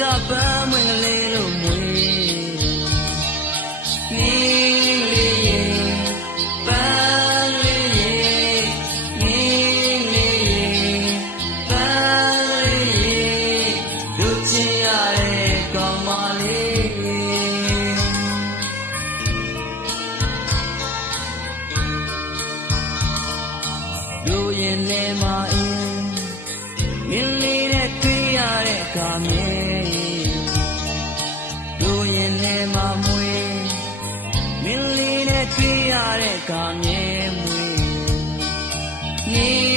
ကပန်းမွင်ကလေးလို့မွေမင်းလေးရင်ပန်းလေးရင်မင်းလေးရင်ပန်းလေးရင်တို့ချင်ရတဲ့ကောင်မလေးတို့ရင်ထဲမှာအင်းမင်းလေးနဲ့တွေ့ရတဲ့ကောင်မ ကမြဲမွေနေ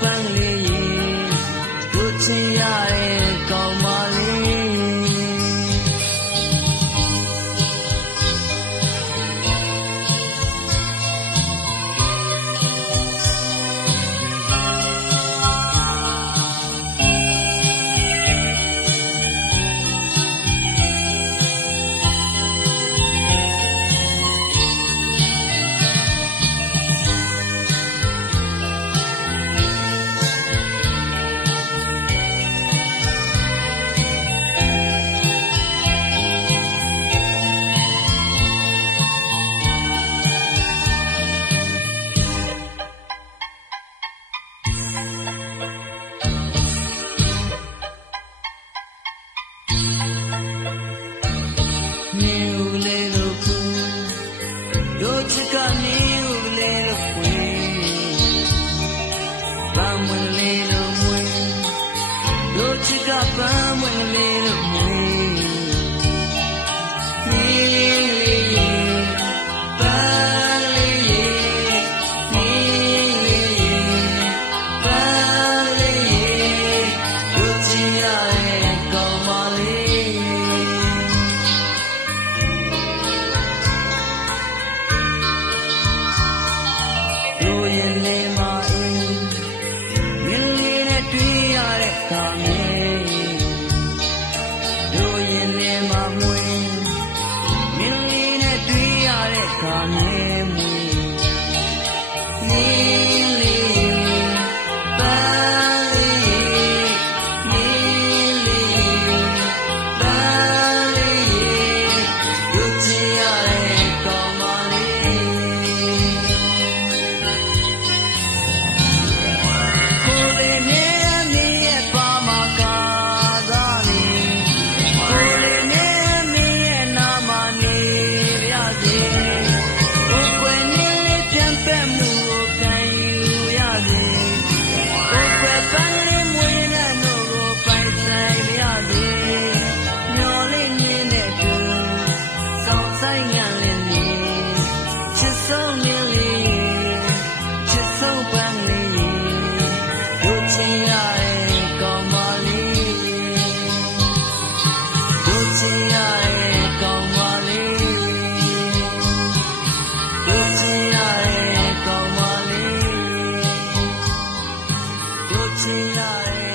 ပန်းလေးတို့ချင်ရတဲ့ကောင်း 这个你。será